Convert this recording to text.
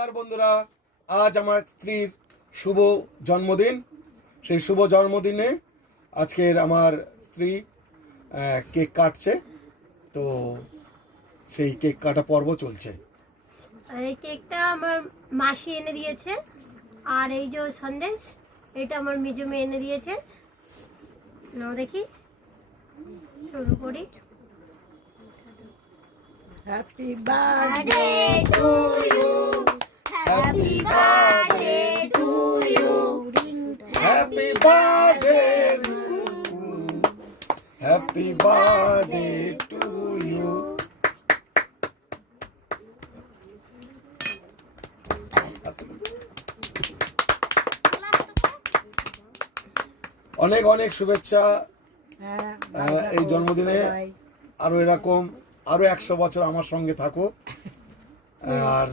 নমস্কার বন্ধুরা, আজ আমার স্ত্রীর শুভ জন্মদিন। সেই শুভ জন্মদিনে আজকের আমার স্ত্রী কেক কাটছে, তো সেই কেক কাটা পর্ব চলছে। এই কেকটা আমার মাসি এনে দিয়েছে, আর এই যে সন্দেশ এটা আমার মেজো মেয়ে এনে দিয়েছে। নাও দেখি, শুরু করি। Happy birthday to you, happy birthday to you, happy birthday, happy birthday to you. অনেক অনেক শুভেচ্ছা এই জন্মদিনে। আরো এরকম আরো 100 বছর আমার সঙ্গে থাকো। আর